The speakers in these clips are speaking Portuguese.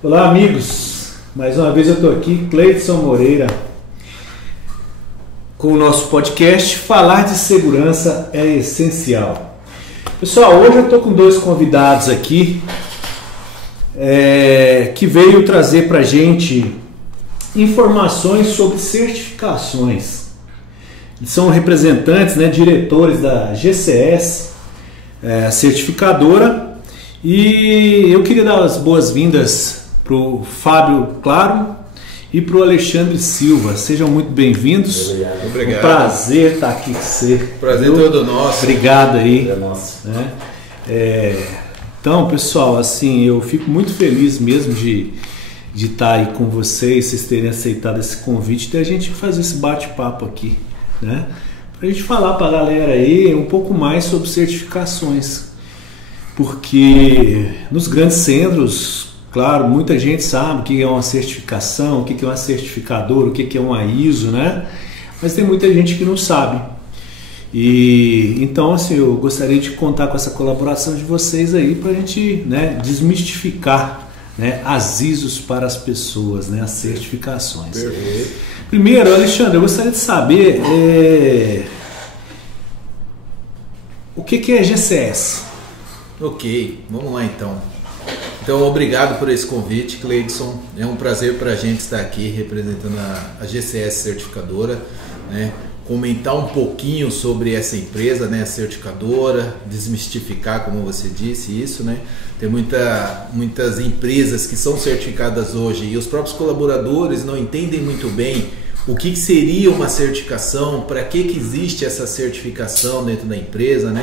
Olá, amigos, mais uma vez eu estou aqui, Cleidson Moreira, com o nosso podcast Falar de Segurança é Essencial. Pessoal, hoje eu estou com dois convidados aqui que veio trazer para a gente informações sobre certificações. Eles são representantes, diretores da GCS, certificadora, e eu queria dar as boas-vindas para o Fábio Claro e para o Alexandre Silva. Sejam muito bem-vindos. Obrigado. Um prazer estar aqui com você. Prazer todo nosso. Obrigado aí. É nosso. Então, pessoal, assim, eu fico muito feliz mesmo de estar aí com vocês terem aceitado esse convite e a gente fazer esse bate-papo aqui, né? Para a gente falar para a galera aí um pouco mais sobre certificações. Porque nos grandes centros, claro, muita gente sabe o que é uma certificação, o que é uma certificadora, o que é uma ISO, né? Mas tem muita gente que não sabe. E então, assim, eu gostaria de contar com essa colaboração de vocês aí para a gente, desmistificar, as ISOs para as pessoas, as certificações. Perfeito. Primeiro, Alexandre, eu gostaria de saber o que é GCS? Ok, vamos lá então. Então, obrigado por esse convite, Cleidson. É um prazer para a gente estar aqui representando a GCS Certificadora, comentar um pouquinho sobre essa empresa, a certificadora, desmistificar, como você disse, isso, Tem muitas empresas que são certificadas hoje e os próprios colaboradores não entendem muito bem o que seria uma certificação, para que existe essa certificação dentro da empresa,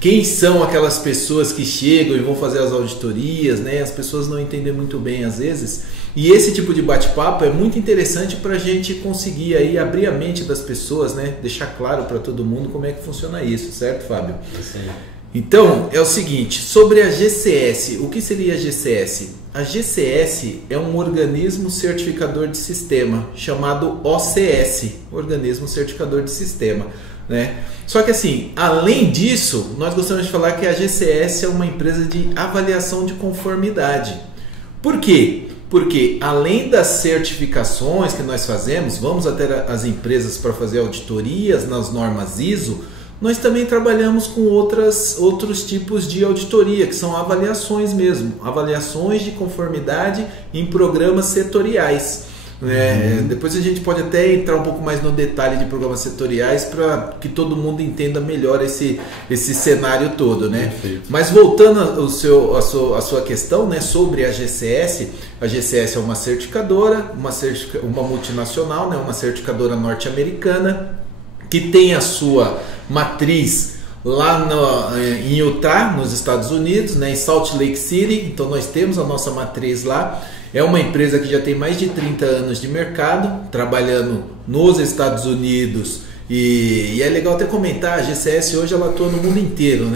Quem são aquelas pessoas que chegam e vão fazer as auditorias, As pessoas não entendem muito bem às vezes. E esse tipo de bate-papo é muito interessante para a gente conseguir aí abrir a mente das pessoas, Deixar claro para todo mundo como é que funciona isso, certo, Fábio? Sim. Então, é o seguinte, sobre a GCS, o que seria a GCS? A GCS é um organismo certificador de sistema, chamado OCS, Organismo Certificador de Sistema. Só que assim, além disso, nós gostamos de falar que a GCS é uma empresa de avaliação de conformidade. Por quê? Porque além das certificações que nós fazemos, vamos até as empresas para fazer auditorias nas normas ISO, nós também trabalhamos com outros tipos de auditoria, que são avaliações mesmo, avaliações de conformidade em programas setoriais. Depois a gente pode até entrar um pouco mais no detalhe de programas setoriais para que todo mundo entenda melhor esse cenário todo, Perfeito. Mas voltando a sua questão, sobre a GCS é uma certificadora, uma multinacional, uma certificadora norte-americana que tem a sua matriz lá em Utah, nos Estados Unidos, em Salt Lake City. Então nós temos a nossa matriz lá. É uma empresa que já tem mais de 30 anos de mercado, trabalhando nos Estados Unidos. E é legal até comentar, a GCS hoje ela atua no mundo inteiro,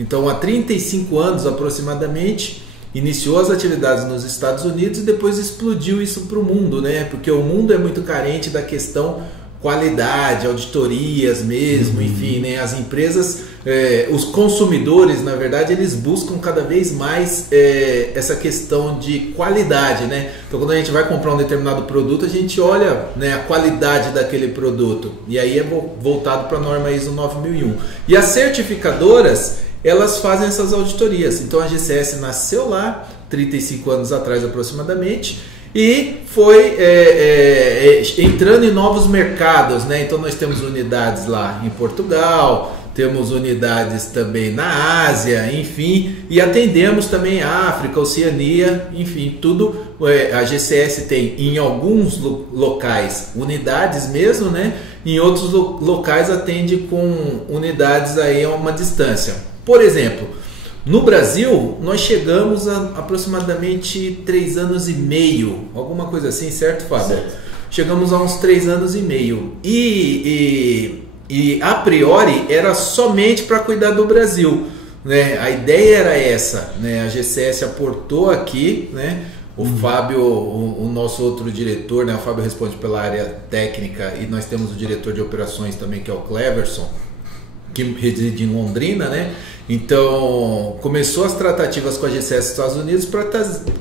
Então há 35 anos aproximadamente, iniciou as atividades nos Estados Unidos e depois explodiu isso para o mundo, Porque o mundo é muito carente da questão qualidade, auditorias mesmo, enfim, as empresas, os consumidores, na verdade, eles buscam cada vez mais essa questão de qualidade, Então, quando a gente vai comprar um determinado produto, a gente olha, a qualidade daquele produto, e aí é voltado para a norma ISO 9001. E as certificadoras, elas fazem essas auditorias. Então, a GCS nasceu lá, 35 anos atrás aproximadamente, e foi entrando em novos mercados, Então nós temos unidades lá em Portugal, temos unidades também na Ásia, enfim, e atendemos também a África, Oceania, enfim, tudo. A GCS tem em alguns locais unidades mesmo, Em outros locais atende com unidades aí a uma distância. Por exemplo, no Brasil, nós chegamos a aproximadamente 3 anos e meio, alguma coisa assim, certo, Fábio? Certo. Chegamos a uns 3 anos e meio. E a priori era somente para cuidar do Brasil, A ideia era essa, A GCS aportou aqui, O Fábio, o nosso outro diretor, o Fábio responde pela área técnica e nós temos o diretor de operações também, que é o Cleverson. que reside em Londrina, né? Então, começou as tratativas com a GCS dos Estados Unidos para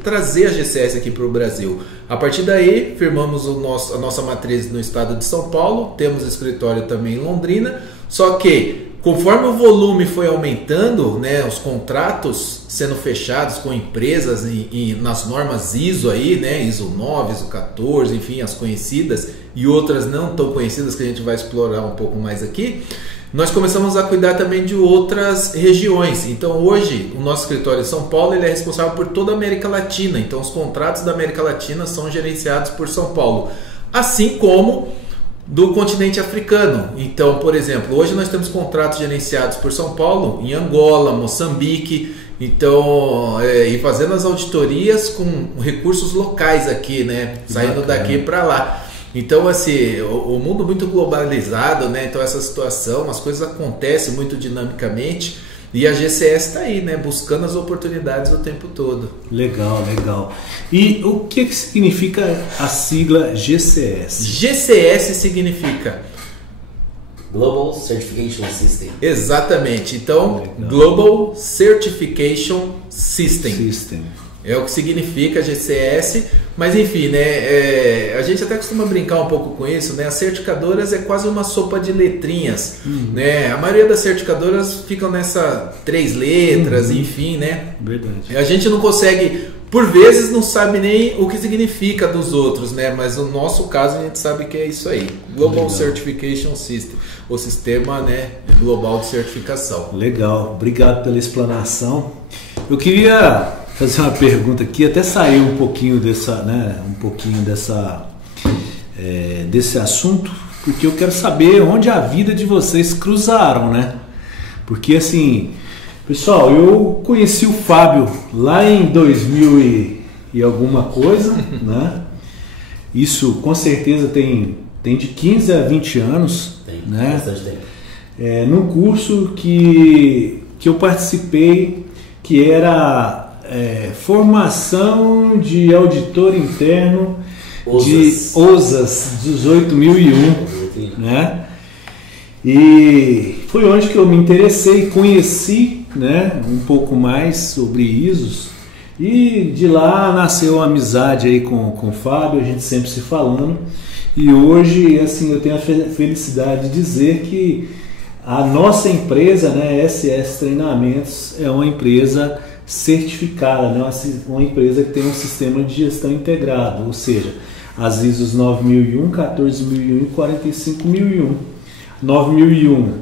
trazer a GCS aqui para o Brasil. A partir daí, firmamos a nossa matriz no estado de São Paulo, temos escritório também em Londrina, só que conforme o volume foi aumentando, né, os contratos sendo fechados com empresas nas normas ISO aí, né, ISO 9, ISO 14, enfim, as conhecidas e outras não tão conhecidas que a gente vai explorar um pouco mais aqui, nós começamos a cuidar também de outras regiões. Então hoje o nosso escritório em São Paulo ele é responsável por toda a América Latina. Então os contratos da América Latina são gerenciados por São Paulo, assim como do continente africano. Então, por exemplo, hoje nós temos contratos gerenciados por São Paulo em Angola, Moçambique. Então, e fazendo as auditorias com recursos locais aqui, né? Saindo daqui para lá. Então, assim, o mundo muito globalizado, né? Então, essa situação, as coisas acontecem muito dinamicamente e a GCS está aí, né? Buscando as oportunidades o tempo todo. Legal, legal. E o que significa a sigla GCS? GCS significa Global Certification System. Exatamente. Então, legal. Global Certification System. É o que significa GCS, mas enfim, né? A gente até costuma brincar um pouco com isso, né? As certificadoras é quase uma sopa de letrinhas, né? A maioria das certificadoras ficam nessa 3 letras, enfim, né? Verdade. A gente não consegue, por vezes, não sabe nem o que significa dos outros, né? Mas no nosso caso a gente sabe que é isso aí, Global legal. Certification System, o sistema, né, global de certificação. Legal, obrigado pela explanação. Eu queria fazer uma pergunta aqui, até sair um pouquinho desse assunto, porque eu quero saber onde a vida de vocês cruzaram, né? Porque assim, pessoal, eu conheci o Fábio lá em 2000 e alguma coisa, né? Isso com certeza tem de 15 a 20 anos, né? Bastante tempo. Num curso que eu participei, que era formação de auditor interno de OSAS 18001, né? E foi onde que eu me interessei, conheci, né, um pouco mais sobre ISOs, e de lá nasceu uma amizade aí com o Fábio, a gente sempre se falando, e hoje assim eu tenho a felicidade de dizer que a nossa empresa, né, SS Treinamentos, é uma empresa certificada, né? Uma empresa que tem um sistema de gestão integrado, ou seja, as ISOs 9001, 14001 e 45001. 9001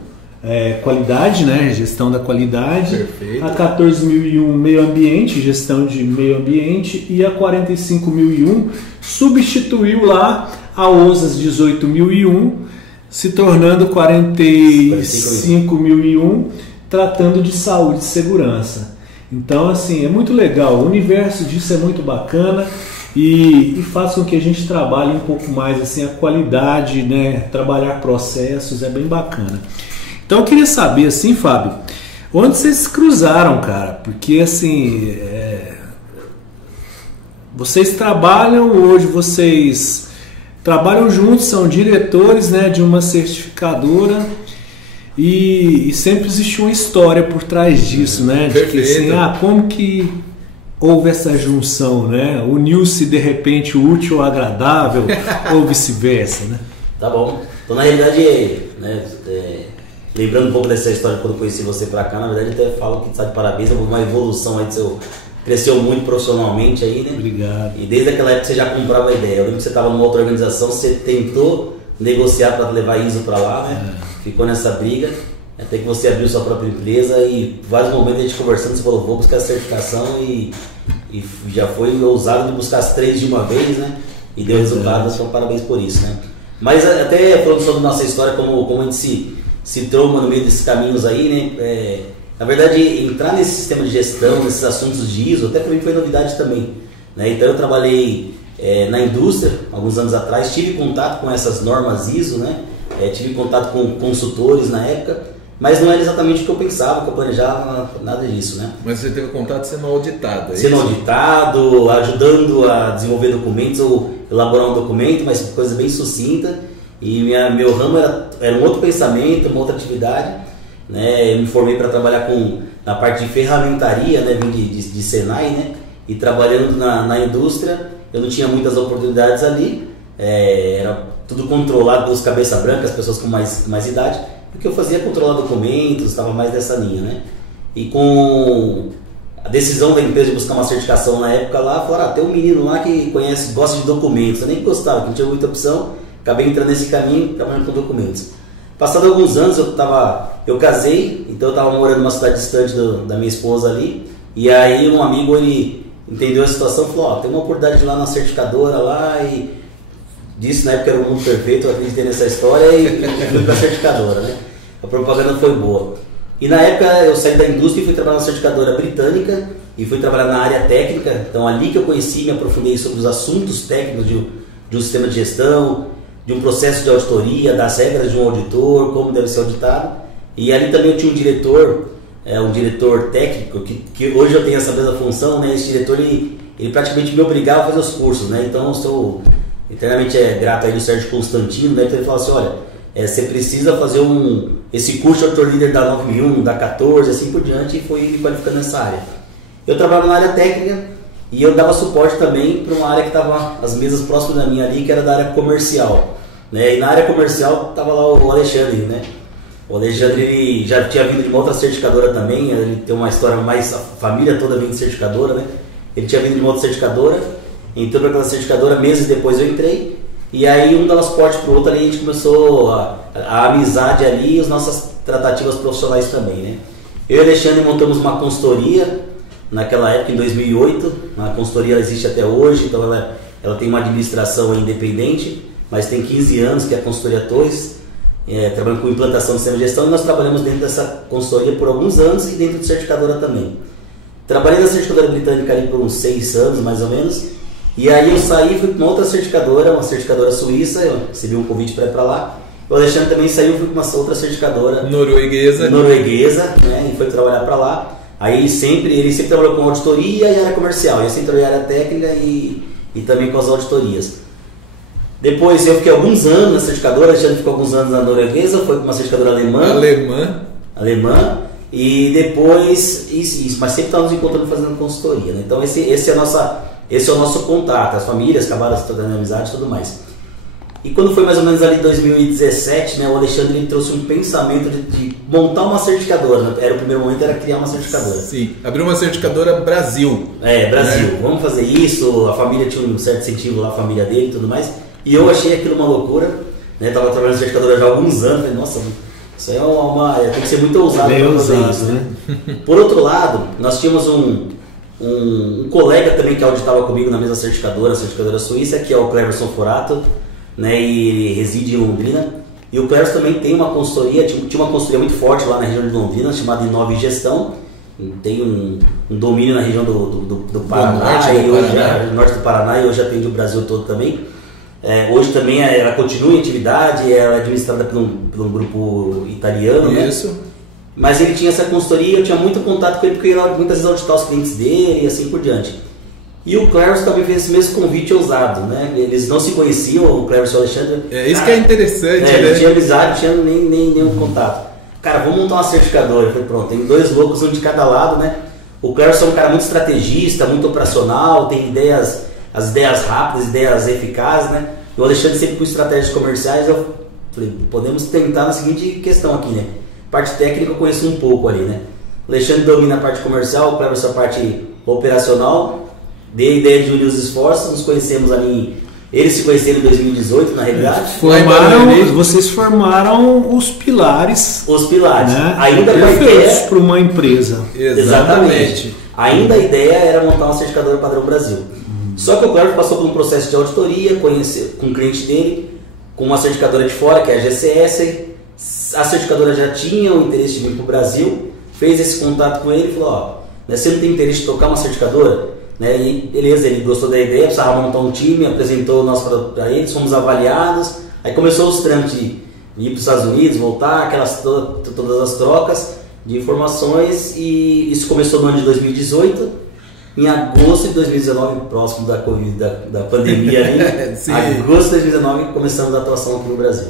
qualidade, né? Gestão da qualidade. Perfeito. A 14001 meio ambiente, gestão de meio ambiente, e a 45001 substituiu lá a OSAS 18001, se tornando 45001, tratando de saúde e segurança. Então, assim, é muito legal, o universo disso é muito bacana e faz com que a gente trabalhe um pouco mais assim, a qualidade, né? Trabalhar processos, é bem bacana. Então eu queria saber, assim, Fábio, onde vocês se cruzaram, cara? Porque, assim, vocês trabalham hoje, vocês trabalham juntos, são diretores, né, de uma certificadora. E sempre existe uma história por trás disso, né? De que, assim, como que houve essa junção, né? Uniu-se de repente o útil ao agradável ou vice-versa, né? Tá bom. Então, na realidade, né, lembrando um pouco dessa história, quando eu conheci você pra cá, na verdade, até falo que está de parabéns, uma evolução aí, cresceu muito profissionalmente aí, né? Obrigado. E desde aquela época você já comprava a ideia. Eu lembro que você estava numa outra organização, você tentou negociar para levar ISO para lá, né? Ficou nessa briga, até que você abriu sua própria empresa e vários momentos a gente conversando, você falou, vou buscar a certificação e já foi ousado de buscar as 3 de uma vez, né? E deu resultado, então parabéns por isso, né? Mas até falando sobre nossa história, como a gente se troma no meio desses caminhos aí, né? Na verdade, entrar nesse sistema de gestão, nesses assuntos de ISO, até para mim foi novidade também, né? Então eu trabalhei na indústria, alguns anos atrás, tive contato com essas normas ISO, né? Tive contato com consultores na época, mas não era exatamente o que eu pensava, que eu planejava, nada disso, né? Mas você teve contato sendo auditado, sendo auditado, ajudando a desenvolver documentos ou elaborar um documento, mas coisa bem sucinta. E meu ramo era um outro pensamento, uma outra atividade. né? Eu me formei para trabalhar na parte de ferramentaria, né? Vim de Senai, né? E trabalhando na indústria, eu não tinha muitas oportunidades ali, era tudo controlado pelos cabeça branca, as pessoas com mais idade. O que eu fazia é controlar documentos, estava mais nessa linha, né? E com a decisão da empresa de buscar uma certificação na época lá, falaram, tem um menino lá que gosta de documentos. Eu nem gostava, que não tinha muita opção, acabei entrando nesse caminho, trabalhando com documentos. Passado alguns anos, eu casei, então eu estava morando numa cidade distante da minha esposa ali, e aí um amigo, ele entendeu a situação e falou, tem uma oportunidade de ir lá na certificadora lá, e disse na época era o mundo perfeito, eu acreditei nessa história e fui para a certificadora, né? A propaganda foi boa. E na época eu saí da indústria e fui trabalhar na certificadora britânica e fui trabalhar na área técnica, então ali que eu conheci, me aprofundei sobre os assuntos técnicos de um sistema de gestão, de um processo de auditoria, das regras de um auditor, como deve ser auditado. E ali também eu tinha um diretor técnico, que hoje eu tenho essa mesma função, né? Esse diretor, ele praticamente me obrigava a fazer os cursos, né? Então eu sou eternamente grato aí do Sérgio Constantino, né? Então ele falou assim, olha, você precisa fazer esse curso de auditor líder da 9001, da 14, assim por diante, e foi me qualificando nessa área. Eu trabalhava na área técnica e eu dava suporte também para uma área que estava as mesas próximas da minha ali, que era da área comercial, né? E na área comercial estava lá o Alexandre, né? O Alexandre, ele já tinha vindo de uma outra certificadora também, ele tem uma história mais, a família toda vem de certificadora, né? Ele tinha vindo de uma outra certificadora, entrou para aquela certificadora, meses depois eu entrei, e aí um dava suporte para o outro, ali a gente começou a amizade ali e as nossas tratativas profissionais também, né? Eu e o Alexandre montamos uma consultoria naquela época, em 2008, a consultoria existe até hoje, então ela tem uma administração independente, mas tem 15 anos que é a consultoria Torres, trabalhando com implantação do sistema de gestão, e nós trabalhamos dentro dessa consultoria por alguns anos e dentro de certificadora também. Trabalhei na certificadora britânica ali por uns 6 anos mais ou menos, e aí eu saí e fui para uma outra certificadora, uma certificadora suíça, eu recebi um convite para ir para lá. O Alexandre também saiu e fui para uma outra certificadora norueguesa, né, e foi trabalhar para lá. Aí ele sempre trabalhou com auditoria e área comercial, eu sempre trabalhei em área técnica e também com as auditorias. Depois eu fiquei alguns anos na certificadora, o Alexandre ficou alguns anos na norueguesa, foi para uma certificadora alemã. E depois, mas sempre estávamos encontrando fazendo consultoria, né? Então esse é o nosso contato, as famílias acabaram se tornando amizade e tudo mais. E quando foi mais ou menos ali em 2017, né, o Alexandre ele trouxe um pensamento de montar uma certificadora, né? O primeiro momento era criar uma certificadora. Sim, abriu uma certificadora Brasil. Brasil, né? Vamos fazer isso, a família tinha um certo incentivo lá, a família dele e tudo mais. E eu achei aquilo uma loucura, né? Tava trabalhando na certificadora já há alguns anos, falei, nossa, isso aí tem que ser muito ousado para fazer isso, né? Por outro lado, nós tínhamos um colega também que auditava comigo na mesma certificadora, a certificadora suíça, que é o Cleverson Forato, né, e ele reside em Londrina. E o Cleverson também tem uma consultoria, tinha uma consultoria muito forte lá na região de Londrina, chamada Inove Gestão. Tem um domínio na região do Paraná, do norte do Paraná, e hoje atende o Brasil todo também. Hoje também ela continua em atividade, ela é administrada por um grupo italiano. Isso. Né? Mas ele tinha essa consultoria, eu tinha muito contato com ele porque eu ia muitas vezes auditar os clientes dele e assim por diante. E o Cleverson também fez esse mesmo convite ousado, né? Eles não se conheciam, o Cleverson e o Alexandre. Isso que é interessante, né? Não tinha amizade, não tinha nenhum contato. Cara, vamos montar uma certificadora. Eu falei, pronto, tem 2 loucos, um de cada lado, né? O Cleverson é um cara muito estrategista, muito operacional, tem as ideias rápidas, ideias eficazes, né? E o Alexandre sempre com estratégias comerciais. Eu falei, podemos tentar na seguinte questão aqui, né? Parte técnica eu conheço um pouco ali, né? O Alexandre domina a parte comercial, o Cleverson a parte operacional. Dei a ideia de unir os esforços, nos conhecemos ali. Eles se conheceram em 2018, na realidade. Vocês formaram os pilares. Os pilares. Né? Ainda com a ideia para uma empresa. Exatamente. Ainda a ideia era montar uma certificadora padrão Brasil. Só que o Cleverson passou por um processo de auditoria, conheceu com o cliente dele, com uma certificadora de fora, que é a GCS. A certificadora já tinha o interesse de vir para o Brasil, fez esse contato com ele e falou, você não tem interesse de tocar uma certificadora? Né? E beleza, ele gostou da ideia, precisava montar um time, apresentou nós para eles, fomos avaliados, aí começou os trâmites de ir para os Estados Unidos, voltar, todas as trocas de informações, e isso começou no ano de 2018, em agosto de 2019, próximo da Covid, da pandemia ali, agosto de 2019 começamos a atuação aqui no Brasil.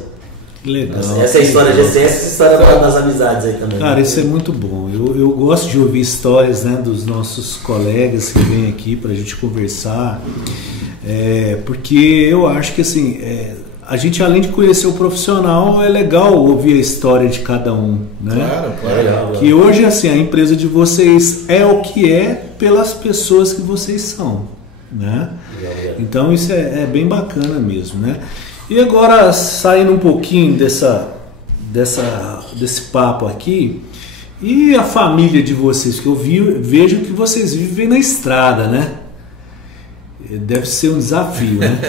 Que legal. Essa é a história da GCS, essa história das amizades aí também. Cara, isso é muito bom. Eu gosto de ouvir histórias, né, dos nossos colegas que vêm aqui para a gente conversar, porque eu acho que assim, a gente, além de conhecer o profissional, é legal ouvir a história de cada um, né? Claro. Legal. Que hoje, assim, a empresa de vocês é o que é pelas pessoas que vocês são, né? Legal. Então isso é bem bacana mesmo, né? E agora, saindo um pouquinho desse papo aqui, e a família de vocês, que eu vejo que vocês vivem na estrada, né? Deve ser um desafio, né?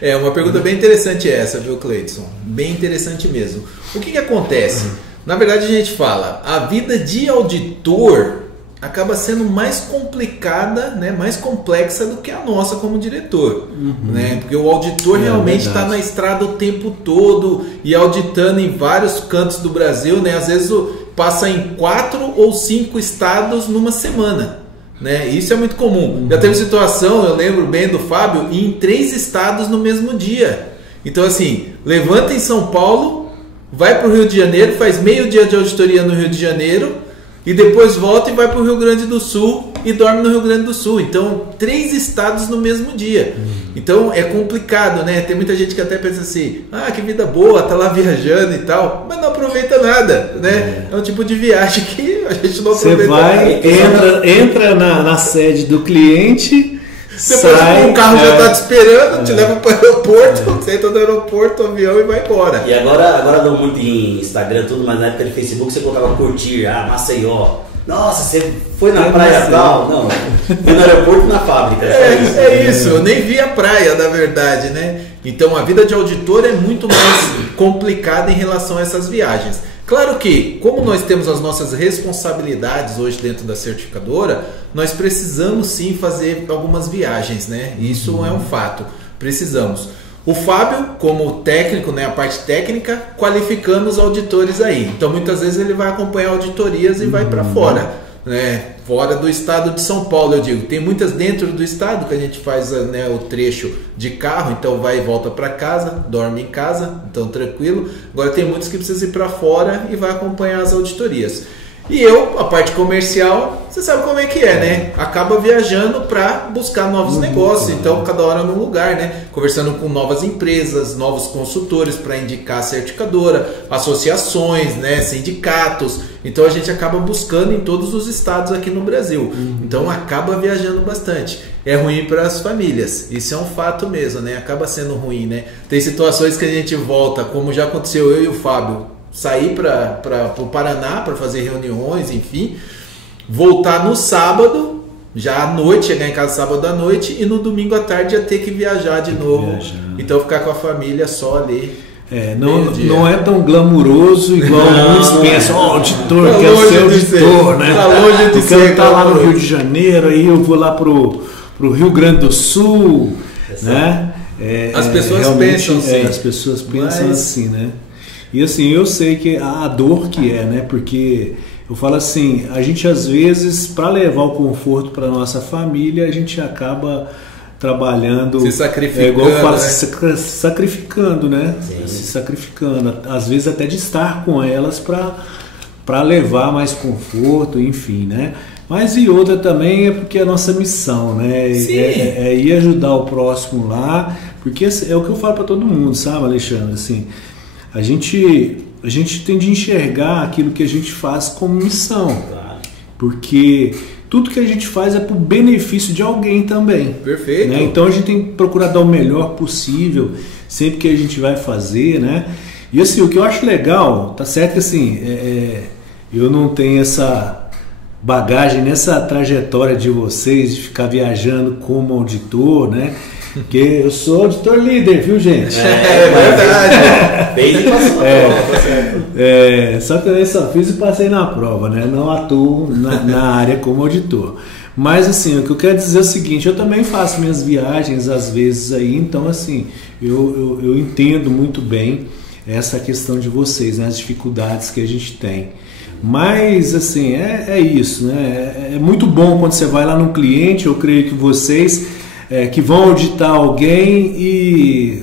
É uma pergunta bem interessante essa, viu, Cleidson? Bem interessante mesmo. O que acontece? Na verdade, a gente fala, a vida de auditor acaba sendo mais complicada, né, mais complexa do que a nossa como diretor, né? Porque o auditor realmente está na estrada o tempo todo e auditando em vários cantos do Brasil, né? Às vezes passa em 4 ou 5 estados numa semana, né? Isso é muito comum. Já teve situação, eu lembro bem do Fábio, em 3 estados no mesmo dia. Então assim, levanta em São Paulo, vai para o Rio de Janeiro, faz meio dia de auditoria no Rio de Janeiro, e depois volta e vai para o Rio Grande do Sul e dorme no Rio Grande do Sul. Então, 3 estados no mesmo dia. Então, é complicado, né? Tem muita gente que até pensa assim, que vida boa, tá lá viajando e tal, mas não aproveita nada, né? É um tipo de viagem que a gente não aproveita nada. Você entra na sede do cliente, depois o carro já tá te esperando, te leva para o aeroporto, você entra no aeroporto, avião e vai embora. E agora não muito em Instagram tudo, mas na época de Facebook você colocava curtir, Maceió. Nossa, você foi na praia tal? Não, fui no aeroporto e na fábrica. É isso, eu nem vi a praia, na verdade, né? Então a vida de auditor é muito mais complicada em relação a essas viagens. Claro que, como nós temos as nossas responsabilidades hoje dentro da certificadora, nós precisamos sim fazer algumas viagens, né? Isso é um fato, precisamos. O Fábio, como técnico, né, a parte técnica, qualificando os auditores aí. Então, muitas vezes ele vai acompanhar auditorias e vai para fora, né? Fora do estado de São Paulo, eu digo. Tem muitas dentro do estado que a gente faz, né, o trecho de carro, então vai e volta para casa, dorme em casa, então tranquilo. Agora tem muitos que precisam ir para fora e vai acompanhar as auditorias. E eu, a parte comercial, você sabe como é que é, né? Acaba viajando para buscar novos negócios, então cada hora num lugar, né? Conversando com novas empresas, novos consultores para indicar a certificadora, associações, né? Sindicatos. Então a gente acaba buscando em todos os estados aqui no Brasil. Então acaba viajando bastante. É ruim para as famílias, isso é um fato mesmo, né? Acaba sendo ruim, né? Tem situações que a gente volta, como já aconteceu eu e o Fábio, sair para o Paraná para fazer reuniões, enfim, voltar no sábado, já à noite, chegar em casa sábado à noite, e no domingo à tarde já ter que viajar de novo. Então ficar com a família só ali. Não é tão glamuroso igual muitos pensam, auditor, tá quer ser auditor, né? Tá longe de ser. Eu tá lá no Rio de Janeiro, aí eu vou lá pro Rio Grande do Sul, né? As pessoas pensam assim. As pessoas pensam assim, né? E assim, eu sei que a dor que é, né? Porque eu falo assim, a gente às vezes, para levar o conforto para nossa família, a gente acaba trabalhando, se sacrificando, igual eu falo, né? se sacrificando, né? Sim. Se sacrificando, às vezes até de estar com elas para levar mais conforto, enfim, né? Mas e outra também é porque é a nossa missão, né? É ir ajudar o próximo lá, porque é o que eu falo para todo mundo, sabe, Alexandre? Assim, a gente tem de enxergar aquilo que a gente faz como missão, porque tudo que a gente faz é para o benefício de alguém também. Perfeito. Né? Então a gente tem que procurar dar o melhor possível sempre que a gente vai fazer, né? E assim, o que eu acho legal, tá certo que assim, eu não tenho essa bagagem nessa trajetória de vocês de ficar viajando como auditor, né? Porque eu sou auditor líder, viu, gente? É verdade. Fez e passou na prova, tá certo. Só que eu só fiz e passei na prova, né? Não atuo na área como auditor. Mas assim, o que eu quero dizer é o seguinte, eu também faço minhas viagens às vezes aí, então assim, eu entendo muito bem essa questão de vocês, né? As dificuldades que a gente tem. Mas assim, é isso, né? É muito bom quando você vai lá num cliente, eu creio que vocês que vão auditar alguém e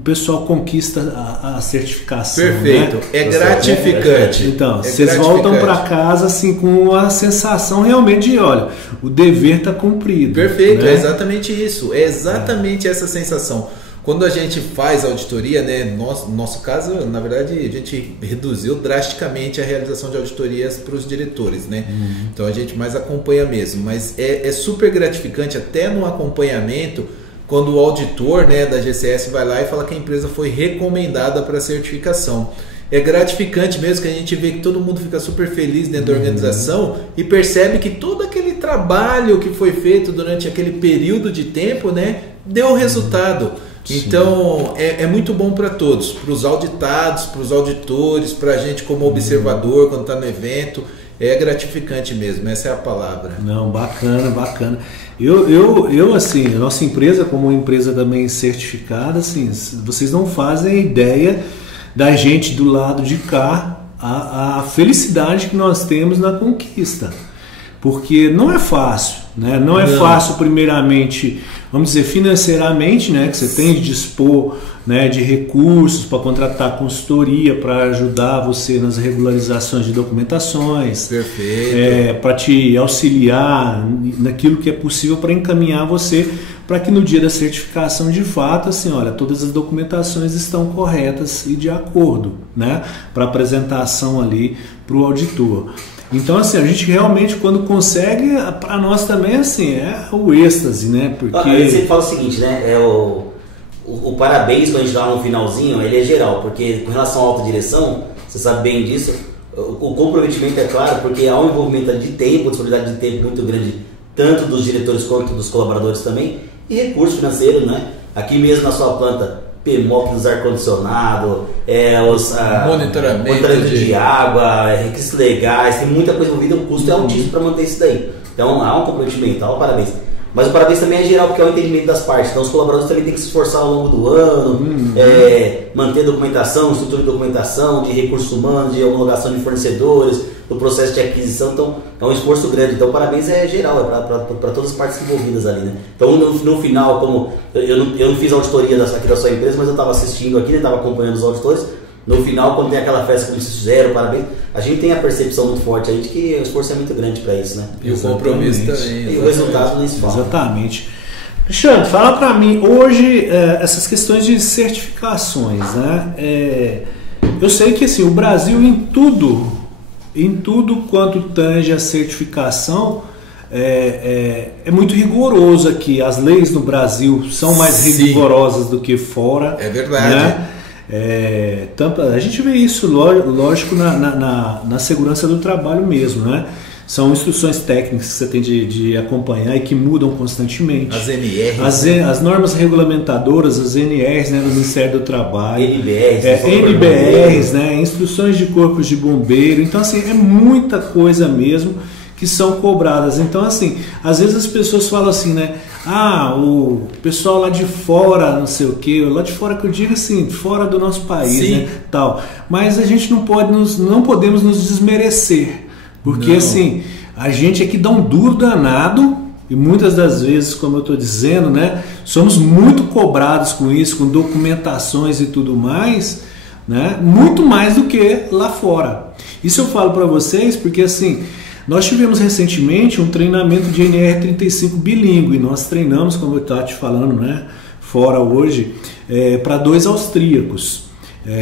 pessoal conquista a certificação. Perfeito, né? É gratificante. Então, vocês voltam para casa assim com a sensação realmente de, olha, o dever está cumprido. Perfeito, né? É exatamente isso, é exatamente essa sensação. Quando a gente faz auditoria, né, no nosso caso, na verdade, a gente reduziu drasticamente a realização de auditorias para os diretores, né? Então a gente mais acompanha mesmo, mas é super gratificante até no acompanhamento, quando o auditor, né, da GCS vai lá e fala que a empresa foi recomendada para certificação. É gratificante mesmo que a gente vê que todo mundo fica super feliz dentro da organização e percebe que todo aquele trabalho que foi feito durante aquele período de tempo, né, deu resultado. Então é muito bom para todos, para os auditados, para os auditores, para a gente como observador quando está no evento. É gratificante mesmo, essa é a palavra. Não, bacana. Eu assim, a nossa empresa, como uma empresa também certificada, assim, vocês não fazem ideia da gente do lado de cá, a felicidade que nós temos na conquista. Porque não é fácil, né? Não é fácil, primeiramente, vamos dizer, financeiramente, né? Que você tem de dispor, né, de recursos para contratar consultoria para ajudar você nas regularizações de documentações. Perfeito. Para te auxiliar naquilo que é possível para encaminhar você para que no dia da certificação, de fato, assim, olha, todas as documentações estão corretas e de acordo, né? Para apresentação ali para o auditor. Então, assim, a gente realmente, quando consegue, para nós também, assim, é o êxtase, né? Porque... A gente sempre fala o seguinte, né? O parabéns, quando a gente dá no finalzinho, ele é geral, porque com relação à autodireção, você sabe bem disso, o comprometimento é claro, porque há um envolvimento de tempo, disponibilidade de tempo muito grande, tanto dos diretores quanto dos colaboradores também, e recurso financeiro, né? Aqui mesmo na sua planta, PMOP dos ar-condicionado, monitoramento de água, requisitos legais, tem muita coisa envolvida, o custo é altíssimo para manter isso daí. Então há um comprometimento, há um parabéns. Mas o parabéns também é geral, porque é o entendimento das partes. Então os colaboradores também têm que se esforçar ao longo do ano, manter documentação, estrutura de documentação, de recursos humanos, de homologação de fornecedores, do processo de aquisição. Então é um esforço grande. Então o parabéns é geral, é para todas as partes envolvidas ali, né? Então no final, como eu não fiz auditoria aqui da sua empresa, mas eu estava assistindo aqui, estava acompanhando os auditores. No final, quando tem aquela festa como vocês fizeram, parabéns, a gente tem a percepção muito forte aí de que o esforço é muito grande para isso, né? E o compromisso também. E o resultado nem se fala. Exatamente. Alexandre, fala para mim, hoje, essas questões de certificações, né? Eu sei que assim, o Brasil em tudo quanto tange a certificação, é muito rigoroso aqui. As leis no Brasil são mais rigorosas do que fora. É verdade. Né? A gente vê isso, lógico, na segurança do trabalho mesmo, né? São instruções técnicas que você tem de acompanhar e que mudam constantemente. As NRs. As normas regulamentadoras, as NRs, né, do Ministério do Trabalho. NBRs, né, instruções de corpos de bombeiro. Então, assim, é muita coisa mesmo que são cobradas. Então, assim, às vezes as pessoas falam assim, né? O pessoal lá de fora, não sei o que, lá de fora que eu digo assim, fora do nosso país, né, tal. Mas a gente não podemos nos desmerecer, porque assim, a gente aqui dá um duro danado e muitas das vezes, como eu estou dizendo, né, somos muito cobrados com isso, com documentações e tudo mais, né, muito mais do que lá fora. Isso eu falo para vocês porque assim, nós tivemos recentemente um treinamento de NR35 bilíngue. Nós treinamos, como eu estava te falando, né, fora hoje, para 2 austríacos.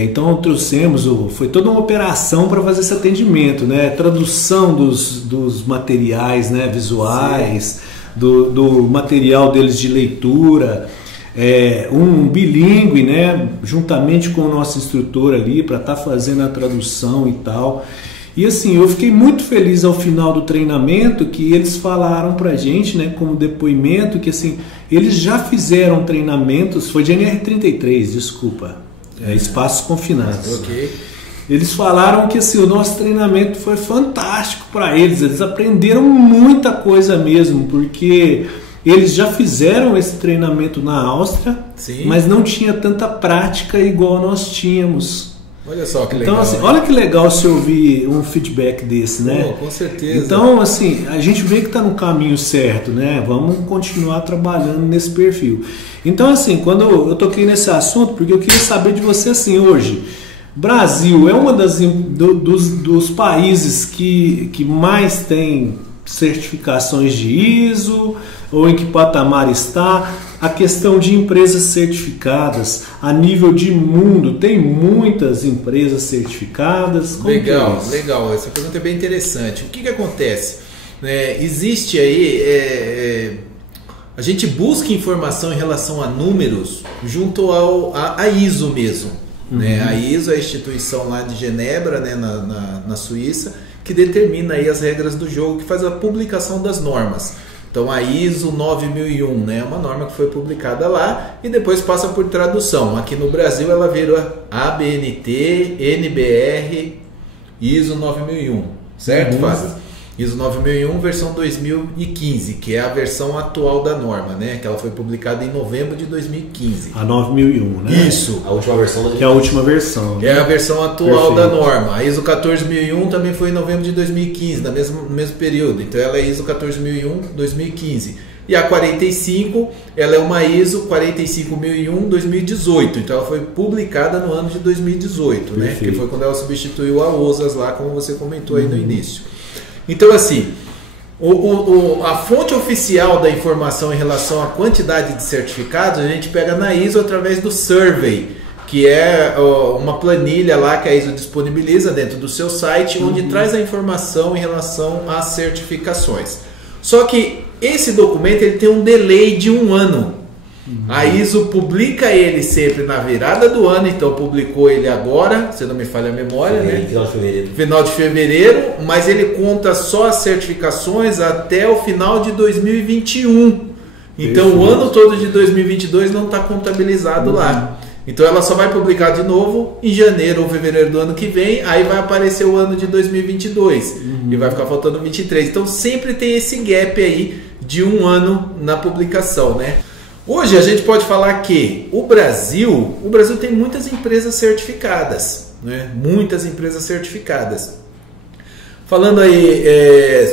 Então trouxemos, foi toda uma operação para fazer esse atendimento, né, tradução dos materiais, né, visuais, do material deles de leitura, um bilíngue, né, juntamente com o nosso instrutor ali para estar fazendo a tradução e tal. E assim, eu fiquei muito feliz ao final do treinamento que eles falaram pra gente, né, como depoimento, que assim, eles já fizeram treinamentos, foi de NR33, desculpa, espaços confinados. Okay. Eles falaram que assim, o nosso treinamento foi fantástico para eles aprenderam muita coisa mesmo, porque eles já fizeram esse treinamento na Áustria, mas não tinha tanta prática igual nós tínhamos. Olha só que então, legal. Assim, olha que legal se ouvir um feedback desse, né? Com certeza. Então, assim, a gente vê que está no caminho certo, né? Vamos continuar trabalhando nesse perfil. Então, assim, quando eu toquei nesse assunto, porque eu queria saber de você, assim, hoje, Brasil é uma dos países que mais tem certificações de ISO, ou em que patamar está? A questão de empresas certificadas a nível de mundo, tem muitas empresas certificadas? Como legal, legal, essa pergunta é bem interessante. O que acontece? Existe aí, a gente busca informação em relação a números junto à ISO mesmo. Né? A ISO é a instituição lá de Genebra, né, na Suíça, que determina aí as regras do jogo, que faz a publicação das normas. Então a ISO 9001, né, é uma norma que foi publicada lá e depois passa por tradução. Aqui no Brasil ela virou ABNT, NBR, ISO 9001, certo, Fábio? ISO 9001 versão 2015, que é a versão atual da norma, né? Que ela foi publicada em novembro de 2015. A 9001, né? Isso. A última versão. Que é a última versão. Né? É a versão atual da norma. A ISO 14001 também foi em novembro de 2015, no mesmo período. Então ela é ISO 14001 2015. E a 45, ela é uma ISO 45001 2018. Então ela foi publicada no ano de 2018, né? Que foi quando ela substituiu a OSAS lá, como você comentou aí no início. Então, assim, a fonte oficial da informação em relação à quantidade de certificados, a gente pega na ISO através do Survey, que é uma planilha lá que a ISO disponibiliza dentro do seu site, onde traz a informação em relação às certificações. Só que esse documento ele tem um delay de 1 ano. A ISO publica ele sempre na virada do ano, então publicou ele agora, se não me falha a memória, né? Final de fevereiro. Final de fevereiro, mas ele conta só as certificações até o final de 2021. Então o ano todo de 2022 não está contabilizado lá. Então ela só vai publicar de novo em janeiro ou fevereiro do ano que vem, aí vai aparecer o ano de 2022 e vai ficar faltando 23. Então sempre tem esse gap aí de 1 ano na publicação, né? Hoje a gente pode falar que o Brasil tem muitas empresas certificadas, né? Muitas empresas certificadas. Falando aí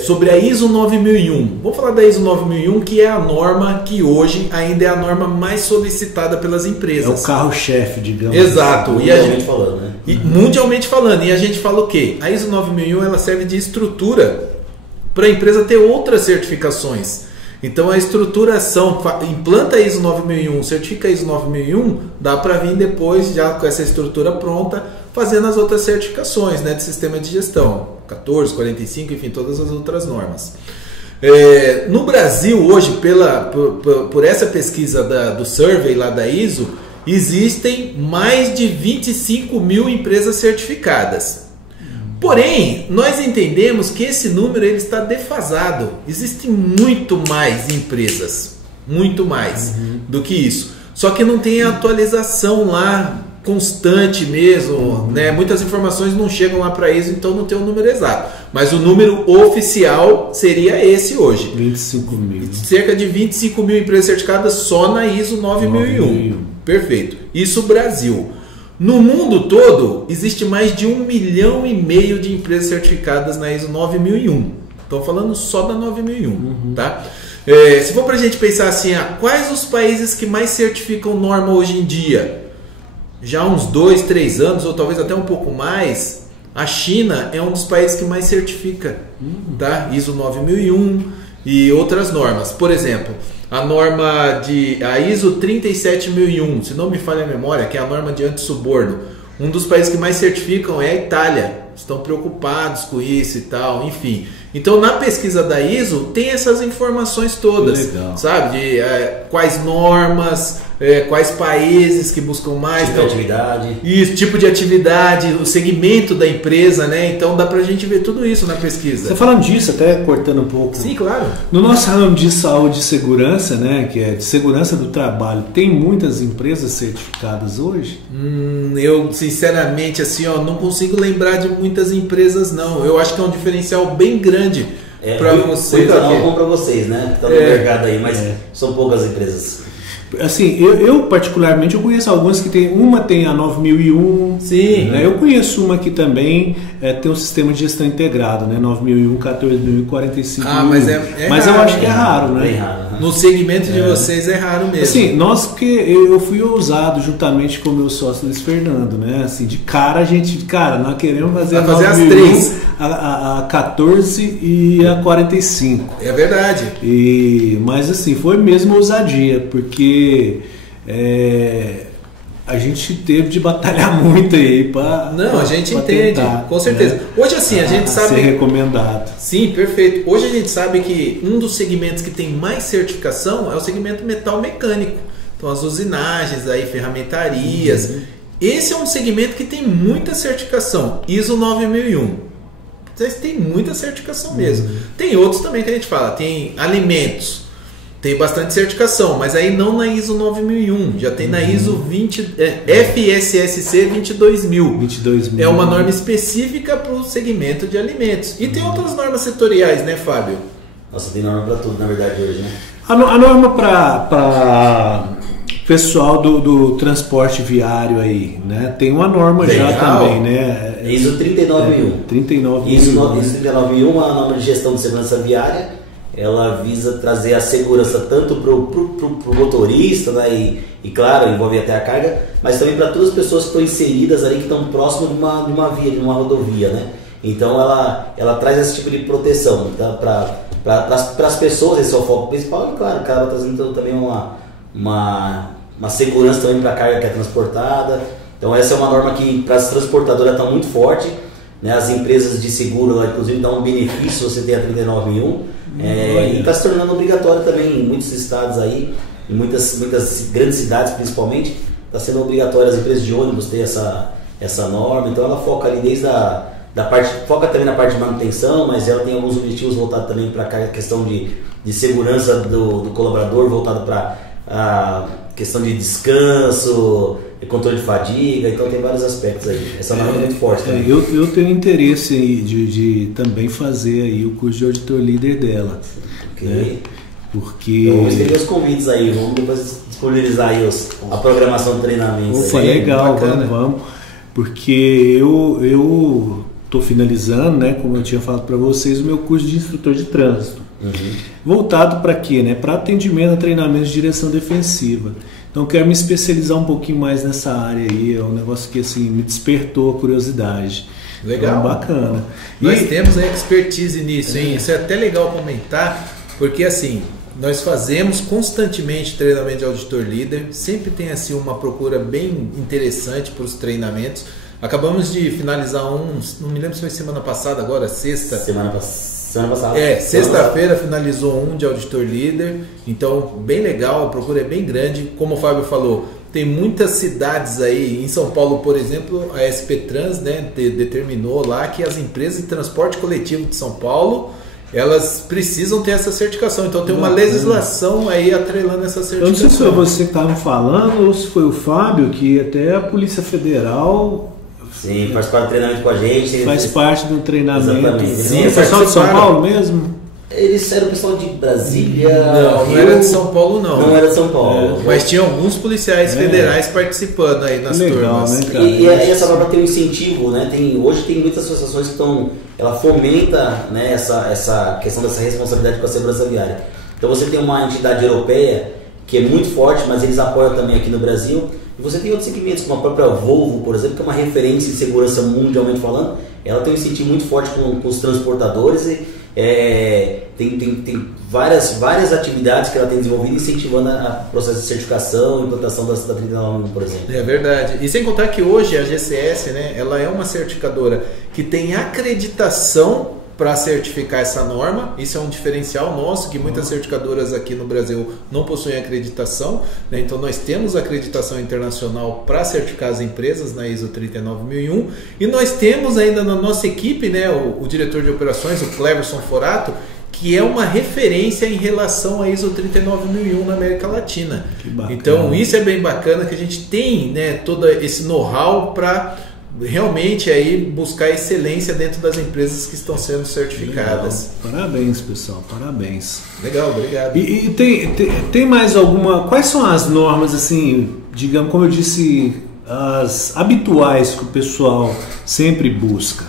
sobre a ISO 9001, vou falar da ISO 9001, que é a norma que hoje ainda é a norma mais solicitada pelas empresas. É o carro-chefe, digamos. Exato. Mundialmente falando, né? Mundialmente falando. E a gente fala o quê? A ISO 9001 ela serve de estrutura para a empresa ter outras certificações. Então a estruturação, implanta a ISO 9001, certifica a ISO 9001, dá para vir depois, já com essa estrutura pronta, fazendo as outras certificações, né, de sistema de gestão, 14, 45, enfim, todas as outras normas. No Brasil, hoje, por essa pesquisa do survey lá da ISO, existem mais de 25 mil empresas certificadas. Porém, nós entendemos que esse número ele está defasado. Existem muito mais empresas, muito mais do que isso. Só que não tem atualização lá constante mesmo, né? Muitas informações não chegam lá para isso, então não tem o número exato. Mas o número oficial seria esse hoje. 25 mil. Cerca de 25 mil empresas certificadas só na ISO 9001. Perfeito. Isso Brasil. No mundo todo, existe mais de 1,5 milhão de empresas certificadas na ISO 9001. Estou falando só da 9001, tá? Se for para a gente pensar assim, quais os países que mais certificam norma hoje em dia? Já há uns 2, 3 anos, ou talvez até um pouco mais, a China é um dos países que mais certifica, tá? ISO 9001 e outras normas. Por exemplo, a ISO 37001, se não me falha a memória, que é a norma de antissuborno, um dos países que mais certificam é a Itália. Estão preocupados com isso e tal, enfim. Então, na pesquisa da ISO, tem essas informações todas, sabe? De quais normas, quais países que buscam mais. Tipo de atividade. Isso, tipo de atividade, o segmento da empresa, né? Então, dá pra gente ver tudo isso na pesquisa. Você falando disso, até cortando um pouco. Sim, claro. No nosso ramo de saúde e segurança, né? Que é de segurança do trabalho, tem muitas empresas certificadas hoje? Eu, sinceramente, assim, não consigo lembrar de muitas empresas, não. Eu acho que é um diferencial bem grande para vocês. Não bom para vocês, né? Que estão no mercado aí, mas são poucas empresas. Assim, eu particularmente eu conheço algumas que tem, uma tem a 9001. Sim. Né? Eu conheço uma que também tem um sistema de gestão integrado, né? 9001, 14000, 45000. Mas raro, eu acho que é raro, né? Bem raro. No segmento de vocês é raro mesmo. Assim, nós, porque eu fui ousado juntamente com o meu sócio Luiz Fernando, né? Assim, de cara nós queremos fazer as três. A 14 e a 45. É verdade. Mas assim, foi mesmo ousadia, porque a gente teve de batalhar muito aí para. Não, a gente entende, tentar, com certeza. Né? Hoje assim, a gente sabe. Ser recomendado. Sim, perfeito. Hoje a gente sabe que um dos segmentos que tem mais certificação é o segmento metal mecânico. Então as usinagens, aí, ferramentarias. Esse é um segmento que tem muita certificação. ISO 9001. Vocês têm muita certificação mesmo. Tem outros também que a gente fala. Tem alimentos. Tem bastante certificação, mas aí não na ISO 9001, já tem na ISO FSSC 22000. É uma norma específica para o segmento de alimentos. E tem outras normas setoriais, né, Fábio? Nossa, tem norma para tudo, na verdade, hoje, né? A norma para pessoal do transporte viário aí, né? Tem uma norma legal. Já também, né? ISO 39001. 39001. ISO 39001 é uma norma de gestão de segurança viária. Ela visa trazer a segurança tanto para o motorista, né, e claro, envolve até a carga, mas também para todas as pessoas que estão inseridas ali, que estão próximas de uma via, de uma rodovia, né? Então ela traz esse tipo de proteção, tá? Para as pessoas, esse é o foco principal, e claro, acaba trazendo também uma segurança também para a carga que é transportada. Então essa é uma norma que para as transportadoras está muito forte, né? As empresas de seguro, lá, inclusive, dão um benefício se você tem a 39001. E está se tornando obrigatório também em muitos estados aí, em muitas grandes cidades principalmente, está sendo obrigatório as empresas de ônibus ter essa norma. Então ela foca ali desde foca também na parte de manutenção, mas ela tem alguns objetivos voltados também para a questão de segurança do colaborador, voltado para a questão de descanso, controle de fadiga. Então tem vários aspectos aí. Essa norma é muito forte também. Eu tenho interesse de também fazer aí o curso de auditor líder dela. Okay. Né? Porque... Então, vamos ter os convites aí, vamos depois disponibilizar aí a programação do treinamento. Opa, legal, vamos. Porque eu estou finalizando, né, como eu tinha falado para vocês, o meu curso de instrutor de trânsito. Voltado para quê? Né? Para atendimento a treinamentos de direção defensiva. Então quero me especializar um pouquinho mais nessa área aí, é um negócio que assim me despertou a curiosidade. Legal. Então, bacana. Nós temos a expertise nisso, hein? Isso é até legal comentar, porque assim, nós fazemos constantemente treinamento de auditor líder, sempre tem assim uma procura bem interessante para os treinamentos. Acabamos de finalizar não me lembro se foi semana passada, agora sexta. Semana passada. Sexta-feira finalizou um de auditor líder, então bem legal, a procura é bem grande. Como o Fábio falou, tem muitas cidades aí, em São Paulo, por exemplo, a SP Trans, né, determinou lá que as empresas de transporte coletivo de São Paulo, elas precisam ter essa certificação, então tem uma legislação aí atrelando essa certificação. Eu não sei se foi você que estava falando ou se foi o Fábio, que até a Polícia Federal... Sim, faz parte do treinamento com a gente. Faz parte do treinamento. Exatamente. Sim, o pessoal de São Paulo mesmo? Eles eram o pessoal de Brasília. Não era de São Paulo, não. Não era de São Paulo. Mas tinha alguns policiais federais participando aí nas turmas. Né, cara? E essa norma tem um incentivo, né? Hoje tem muitas associações que ela fomenta, né, essa questão dessa responsabilidade com a segurança viária. Então você tem uma entidade europeia que é muito forte, mas eles apoiam também aqui no Brasil. E você tem outros segmentos, como a própria Volvo, por exemplo, que é uma referência em segurança mundialmente falando. Ela tem um incentivo muito forte com os transportadores e tem várias atividades que ela tem desenvolvido incentivando o processo de certificação e implantação da 39001, por exemplo. É verdade. E sem contar que hoje a GCS, né, ela é uma certificadora que tem acreditação para certificar essa norma. Isso é um diferencial nosso, que muitas certificadoras aqui no Brasil não possuem acreditação, né? Então nós temos acreditação internacional para certificar as empresas na ISO 39001 e nós temos ainda na nossa equipe, né, o diretor de operações, o Cleverson Forato, que é uma referência em relação à ISO 39001 na América Latina. Então isso é bem bacana, que a gente tem, né, todo esse know-how para realmente aí buscar excelência dentro das empresas que estão sendo certificadas. Legal. Parabéns, pessoal, parabéns. Legal, obrigado. E tem mais alguma... Quais são as normas, assim, digamos, como eu disse, as habituais que o pessoal sempre busca?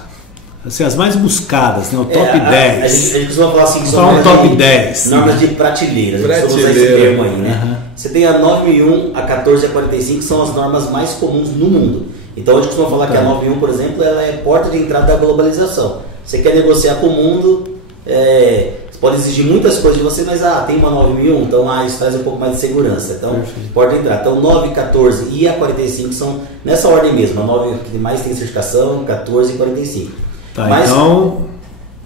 Assim, as mais buscadas, né? O top 10. A gente costuma falar assim, que são normas 10. Normas de prateleira. A gente usa esse termo aí, né? Você tem a 9001, a 14 e a 45, que são as normas mais comuns no mundo. Então a gente costuma falar que a 91, por exemplo, ela é porta de entrada da globalização. Você quer negociar com o mundo, você pode exigir muitas coisas de você, mas tem uma 9001, então isso traz um pouco mais de segurança. Então, porta de entrada. Então 9, 14 e a 45 são nessa ordem mesmo. A 9 que mais tem certificação, 14 e 45. Tá, mas, então,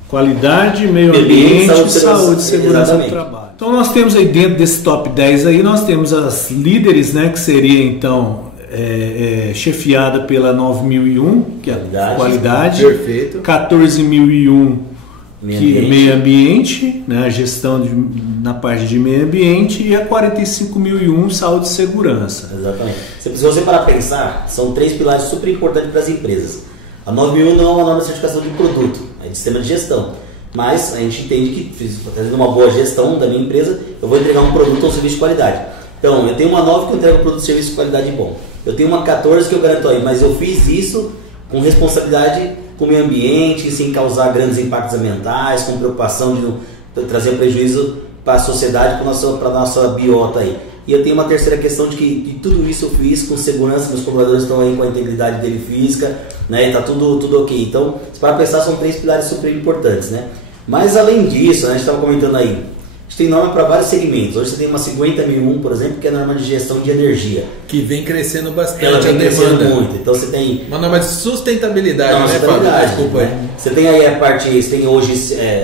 qualidade, meio ambiente, saúde e segurança do trabalho. Então nós temos aí dentro desse top 10 aí, nós temos as líderes, né, que seria então chefiada pela 9001, que é a qualidade, perfeito. 14001, que é meio ambiente, né, a gestão na parte de meio ambiente, e a 45001, saúde e segurança. Exatamente. Se você parar para pensar, são 3 pilares super importantes para as empresas. A 9001 não é uma norma de certificação de produto, é de sistema de gestão. Mas a gente entende que, fazendo uma boa gestão da minha empresa, eu vou entregar um produto ou serviço de qualidade. Então, eu tenho uma 9 que eu entrego um produto, serviço de qualidade bom. Eu tenho uma 14 que eu garanto aí, mas eu fiz isso com responsabilidade com o meio ambiente, sem causar grandes impactos ambientais, com preocupação de não trazer um prejuízo para a sociedade, para a nossa biota aí. E eu tenho uma terceira questão de que tudo isso eu fiz com segurança, meus colaboradores estão aí com a integridade dele física, né? Está tudo ok. Então, para pensar, são 3 pilares super importantes, né? Mas além disso, né, a gente estava comentando aí, a gente tem norma para vários segmentos. Hoje você tem uma 50001, por exemplo, que é a norma de gestão de energia. Que vem crescendo bastante. Ela vem crescendo muito. Então você tem... uma norma de sustentabilidade, né, Fábio? Desculpa aí. Né? Você tem aí a parte, você tem hoje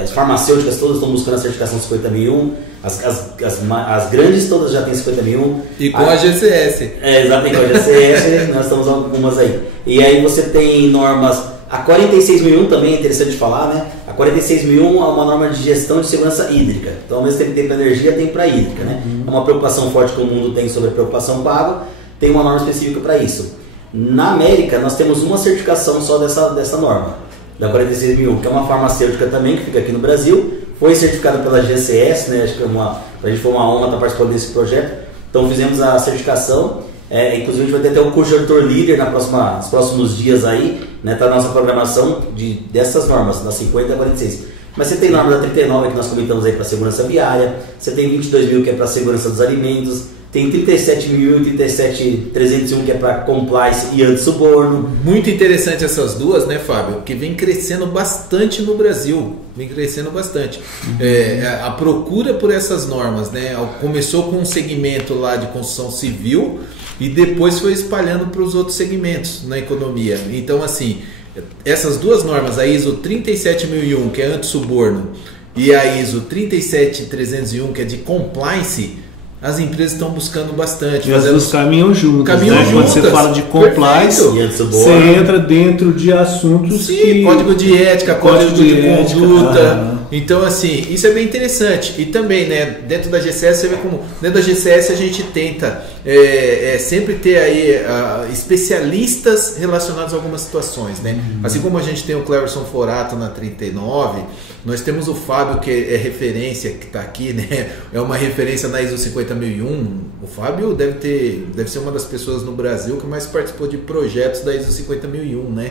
as farmacêuticas todas estão buscando a certificação 50001, as grandes todas já têm 50001. E com a GCS. Exatamente, com a GCS, nós estamos algumas aí. E aí você tem normas... A 46001 também é interessante de falar, né? A 46001 é uma norma de gestão de segurança hídrica. Então, ao mesmo tempo que tem para energia, tem para hídrica, né? É uma preocupação forte que o mundo tem sobre a preocupação com a água, tem uma norma específica para isso. Na América, nós temos uma certificação só dessa norma, da 46001, que é uma farmacêutica também, que fica aqui no Brasil, foi certificada pela GCS, né? Acho que a gente foi uma honra estar participando desse projeto. Então, fizemos a certificação. Inclusive a gente vai ter até o curso de auditor líder nos próximos dias aí, né, tá na nossa programação dessas normas, da 50 a 46. Mas você tem norma da 39 que nós comentamos aí para segurança viária, você tem 22.000 que é para segurança dos alimentos, tem 37.000 e 37.301 que é para compliance e anti-suborno. Muito interessante essas duas, né, Fábio? Que vem crescendo bastante no Brasil. Vem crescendo bastante. A procura por essas normas, né? Começou com um segmento lá de construção civil e depois foi espalhando para os outros segmentos na economia. Então, assim, essas duas normas, a ISO 37001, que é anti-suborno, e a ISO 37301, que é de compliance, as empresas estão buscando bastante. E as duas caminham juntas. Né? Quando você fala de compliance, você entra dentro de assuntos código de ética, código de conduta. Então, assim, isso é bem interessante. E também, né, dentro da GCS, você vê como dentro da GCS a gente tenta sempre ter aí especialistas relacionados a algumas situações, né? Assim como a gente tem o Cleverson Forato na 39, nós temos o Fábio, que é referência, que está aqui, né? É uma referência na ISO 50001. O Fábio deve ser uma das pessoas no Brasil que mais participou de projetos da ISO 50001, né?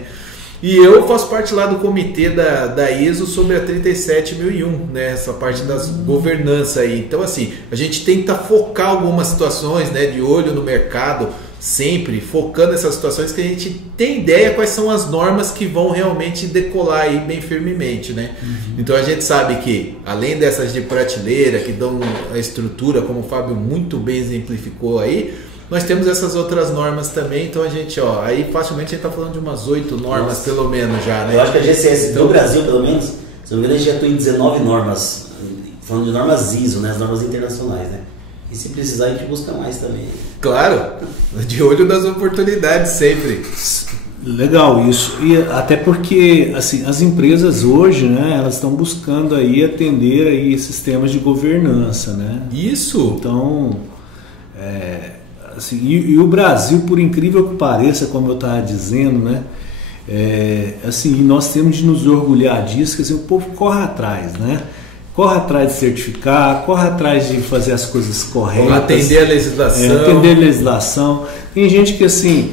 E eu faço parte lá do comitê da ISO sobre a 37001, né? Essa parte das governança aí. Então, assim, a gente tenta focar algumas situações, né, de olho no mercado, sempre focando nessas situações que a gente tem ideia quais são as normas que vão realmente decolar aí bem firmemente, né? Então a gente sabe que, além dessas de prateleira, que dão a estrutura, como o Fábio muito bem exemplificou aí, nós temos essas outras normas também. Então a gente, aí facilmente a gente está falando de umas 8 normas, pelo menos já, né? Eu acho que a GCS do Brasil, pelo menos, se não me engano, a gente já atua em 19 normas, falando de normas ISO, né? As normas internacionais, né? E se precisar, a gente busca mais também. Claro, de olho nas oportunidades sempre. Legal isso. E até porque assim, as empresas hoje, né, elas estão buscando aí atender aí sistemas de governança, né? Isso. Então, assim, e o Brasil, por incrível que pareça, como eu estava dizendo, né, assim, nós temos de nos orgulhar disso, que assim, o povo corre atrás, né? Corre atrás de certificar, corre atrás de fazer as coisas corretas. Atender a legislação. Atender a legislação. Tem gente que assim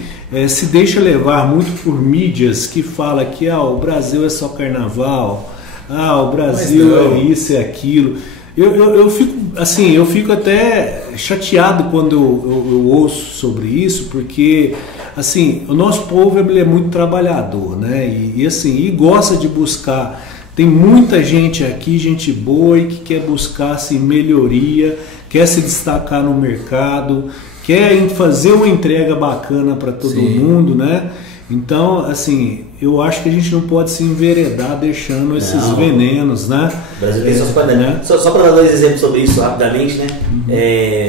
se deixa levar muito por mídias que fala que o Brasil é só carnaval, o Brasil é isso e aquilo. Eu fico assim, eu fico até chateado quando eu ouço sobre isso, porque assim, o nosso povo ele é muito trabalhador, né? E assim, e gosta de buscar. Tem muita gente aqui, gente boa, e que quer buscar assim, melhoria, quer se destacar no mercado, quer fazer uma entrega bacana para todo mundo, né? Então, assim, eu acho que a gente não pode se enveredar deixando esses venenos, né? O Brasil tem suas qualidades, né? Só para dar dois exemplos sobre isso rapidamente, né?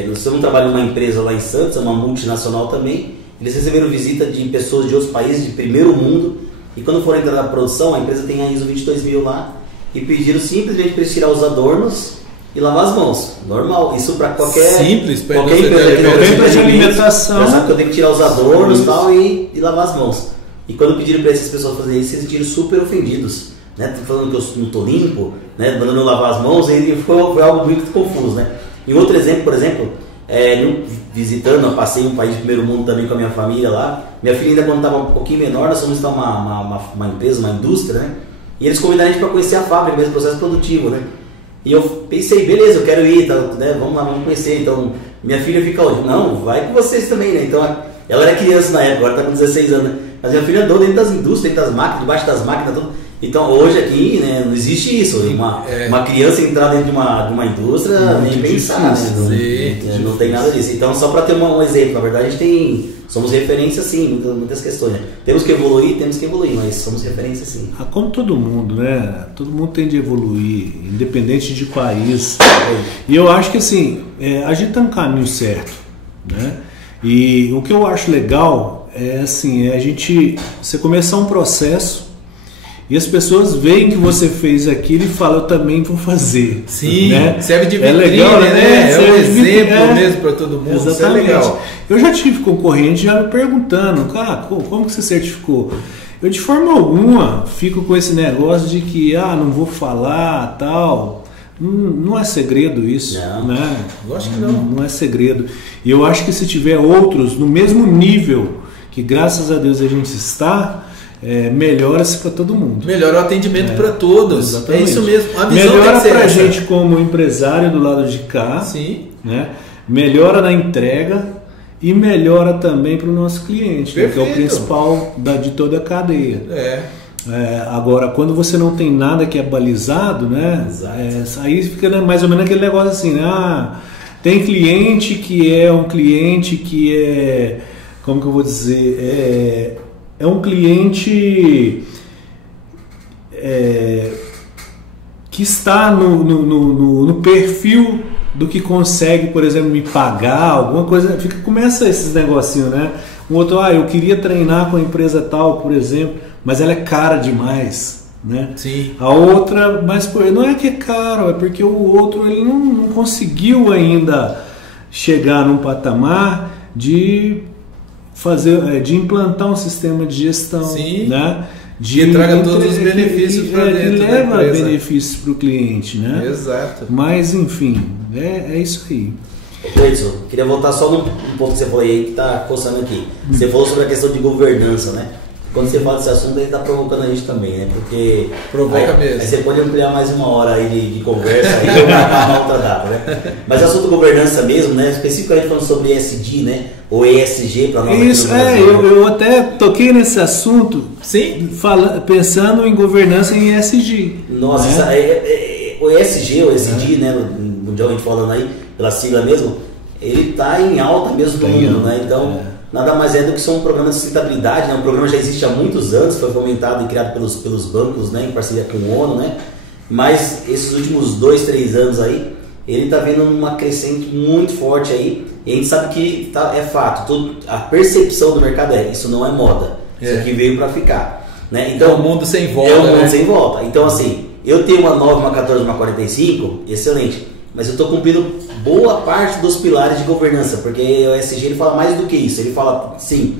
Nós estamos trabalhando numa empresa lá em Santos, uma multinacional também. Eles receberam visita de pessoas de outros países de primeiro mundo. E quando foram entrar na produção, a empresa tem a ISO 22000 lá e pediram simplesmente para eles tirar os adornos e lavar as mãos. Normal. Isso para qualquer empresa de alimentação. Sabe que eu tenho que tirar os adornos e tal e lavar as mãos. E quando pediram para essas pessoas fazerem isso, eles se sentiram super ofendidos. Né? Falando que eu não estou limpo, né? Mandando eu lavar as mãos, e foi algo muito confuso. Né? E outro exemplo, por exemplo, visitando, eu passei um país de primeiro mundo também com a minha família lá. Minha filha ainda quando estava um pouquinho menor, nós fomos visitar uma empresa, uma indústria, né? E eles convidaram a gente para conhecer a fábrica, mesmo processo produtivo, né? E eu pensei, beleza, eu quero ir, tá, né? Vamos lá, vamos conhecer. Então, minha filha fica hoje, não, vai com vocês também, né? Então, ela era criança na época, agora está com 16 anos, né? Mas minha filha andou dentro das indústrias, dentro das máquinas, debaixo das máquinas, tudo. Então, hoje aqui, né, não existe isso. Uma criança entrar dentro de uma indústria, nem pensar, né? Não tem nada disso. Então, só para ter um exemplo, na verdade, a gente somos referência sim, muitas questões. Né? Temos que evoluir, mas somos referência sim. Como todo mundo, né? Todo mundo tem de evoluir, independente de país. E eu acho que assim, a gente está no caminho certo, né? E o que eu acho legal é assim, você começar um processo e as pessoas veem que você fez aquilo e falam, eu também vou fazer. Sim, né? Serve de vitrine, legal, né? É um exemplo mesmo para todo mundo. Exatamente. Isso é legal. Eu já tive concorrente já me perguntando, como que você certificou? Eu de forma alguma fico com esse negócio de que, não vou falar, tal. Não é segredo isso, né? Eu acho que não. Não é segredo. E eu acho que se tiver outros no mesmo nível que graças a Deus a gente está, melhora-se para todo mundo. Melhora o atendimento para todos. Exatamente. É isso mesmo. A visão melhora para a gente como empresário do lado de cá. Sim. Né? Melhora na entrega e melhora também para o nosso cliente, né? Que é o principal de toda a cadeia. Agora, quando você não tem nada que é balizado, né? Aí fica mais ou menos aquele negócio assim, né? Tem cliente que é um cliente que é, como que eu vou dizer, é um cliente que está no perfil do que consegue, por exemplo, me pagar, alguma coisa, começa esses negocinhos, né? Um outro, eu queria treinar com a empresa tal, por exemplo, mas ela é cara demais, né? Sim. A outra, mas não é que é caro, é porque o outro ele não conseguiu ainda chegar num patamar de implantar um sistema de gestão, sim, né? Que traga todos os benefícios para dentro, que leva benefícios para o cliente, né? Exato. Mas enfim, é isso aí. Cleiton, queria voltar só num ponto que você falou aí que está coçando aqui. Você falou sobre a questão de governança, né? Quando você fala desse assunto, ele está provocando a gente também, né? Porque provoca mesmo. Aí você pode ampliar mais uma hora aí de conversa e eu marcar uma outra data, né? Mas o assunto governança mesmo, né? Especificamente falando sobre ESG, né? Ou ESG para nós. Isso, eu até toquei nesse assunto. Sim. Pensando em governança em ESG. Nossa, né? O ESG, né? Mundialmente falando aí, pela sigla mesmo, ele está em alta mesmo no mundo, né? Então, nada mais é do que são um programa de sustentabilidade, né? O programa já existe há muitos anos, foi fomentado e criado pelos bancos, né? Em parceria com o ONU, né? Mas esses últimos 2-3 anos aí, ele está vendo uma crescente muito forte aí, e a gente sabe que é fato, a percepção do mercado isso não é moda, isso aqui veio para ficar, né? Então, é um mundo sem volta. É um mundo sem volta. Então, assim, eu tenho uma 9, uma 14, uma 45, excelente, mas eu estou cumprindo boa parte dos pilares de governança, porque o ESG ele fala mais do que isso, ele fala, sim,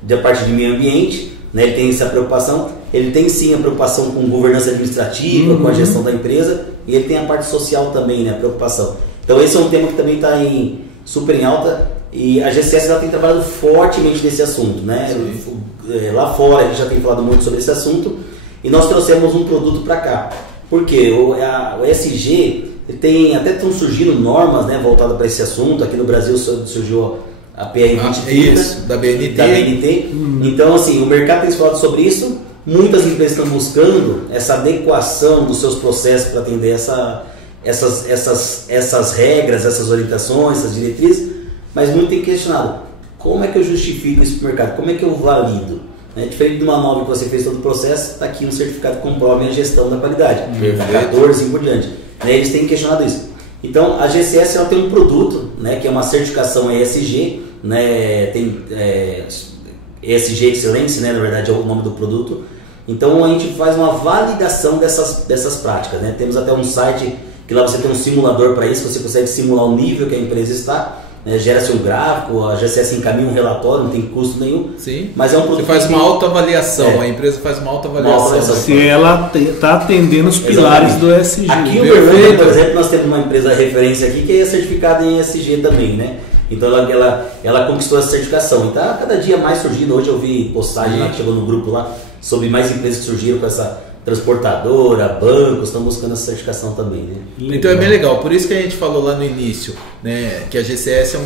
da parte de meio ambiente, né? Ele tem essa preocupação, ele tem sim a preocupação com governança administrativa, com a gestão da empresa, e ele tem a parte social também, né? A preocupação. Então esse é um tema que também está super em alta, e a GCS ela tem trabalhado fortemente nesse assunto, né? Lá fora a gente já tem falado muito sobre esse assunto, e nós trouxemos um produto para cá. Por quê? O ESG, até estão surgindo normas, né, voltadas para esse assunto. Aqui no Brasil surgiu a PRI 2030, da BNT. Então, assim, o mercado tem falado sobre isso. Muitas empresas estão buscando essa adequação dos seus processos para atender essas regras, essas orientações, essas diretrizes. Mas muito tem questionado: como é que eu justifico isso para o mercado? Como é que eu valido? Diferente de uma nova que você fez todo o processo, está aqui um certificado que comprova a gestão da qualidade, 14 e por diante. Eles têm questionado isso. Então, a GCS ela tem um produto, né, que é uma certificação ESG, né, tem ESG Excellence, né, na verdade é o nome do produto. Então, a gente faz uma validação dessas práticas. Né? Temos até um site que lá você tem um simulador para isso, você consegue simular o nível que a empresa está. Gera-se um gráfico, a GCS encaminha um relatório, não tem custo nenhum. Sim. Mas é um produto. Você faz uma autoavaliação, a empresa faz uma autoavaliação. Se ela está atendendo os pilares do ESG. Aqui em Uberlândia, por exemplo, nós temos uma empresa referência aqui que é certificada em ESG também, né? Então ela conquistou essa certificação. E está cada dia mais surgindo. Hoje eu vi postagem lá que chegou no grupo lá sobre mais empresas que surgiram com essa transportadora, bancos, estão buscando essa certificação também, né? Então é bem legal, por isso que a gente falou lá no início, né, que a GCS é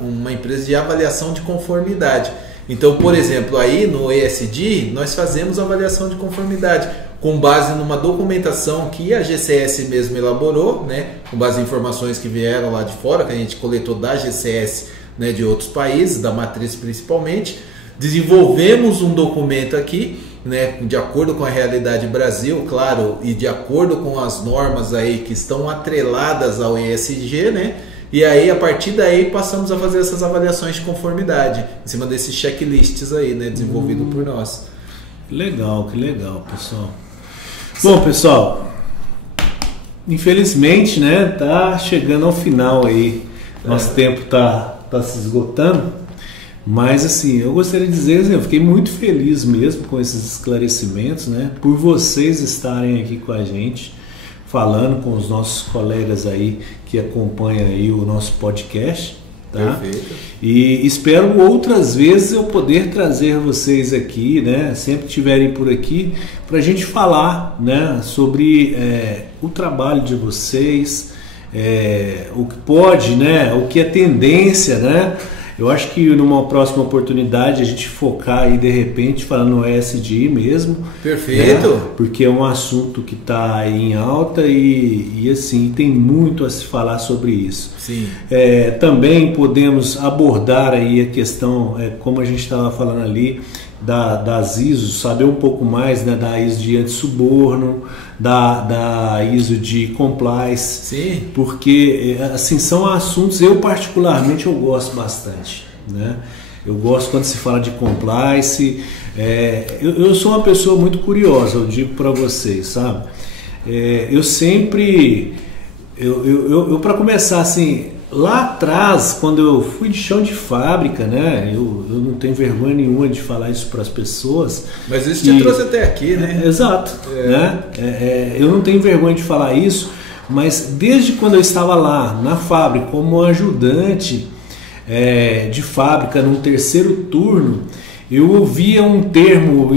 uma empresa de avaliação de conformidade. Então, por exemplo, aí no ESG, nós fazemos avaliação de conformidade com base numa documentação que a GCS mesmo elaborou, né, com base em informações que vieram lá de fora, que a gente coletou da GCS, né, de outros países, da matriz principalmente. Desenvolvemos um documento aqui, né, de acordo com a realidade Brasil, claro, e de acordo com as normas aí que estão atreladas ao ESG, né? E aí, a partir daí, passamos a fazer essas avaliações de conformidade, em cima desses checklists aí, né, desenvolvido por nós. Que legal, pessoal. Bom, pessoal, infelizmente, né, tá chegando ao final aí. Nosso tempo tá se esgotando. Mas assim, eu gostaria de dizer assim, eu fiquei muito feliz mesmo com esses esclarecimentos, né? Por vocês estarem aqui com a gente, falando com os nossos colegas aí que acompanham aí o nosso podcast, tá? Perfeito. E espero outras vezes eu poder trazer vocês aqui, né? Sempre que estiverem por aqui, para a gente falar, né? Sobre o trabalho de vocês, o que pode, né? O que é tendência, né? Eu acho que numa próxima oportunidade a gente focar aí de repente falando no ESG mesmo. Perfeito. Né? Porque é um assunto que está aí em alta e assim tem muito a se falar sobre isso. Sim. Também podemos abordar aí a questão, como a gente estava falando ali, das ISOs, saber um pouco mais, né, da ISO de antissuborno, da ISO de compliance. Sim. Porque assim, são assuntos, eu particularmente eu gosto bastante, né? Eu gosto quando se fala de compliance. Eu sou uma pessoa muito curiosa, eu digo para vocês, sabe? Eu sempre, para começar assim, lá atrás, quando eu fui de chão de fábrica, né? Eu não tenho vergonha nenhuma de falar isso para as pessoas. Mas isso te trouxe até aqui, né? Exato. Né? Eu não tenho vergonha de falar isso, mas desde quando eu estava lá na fábrica como ajudante de fábrica num terceiro turno, eu ouvia um termo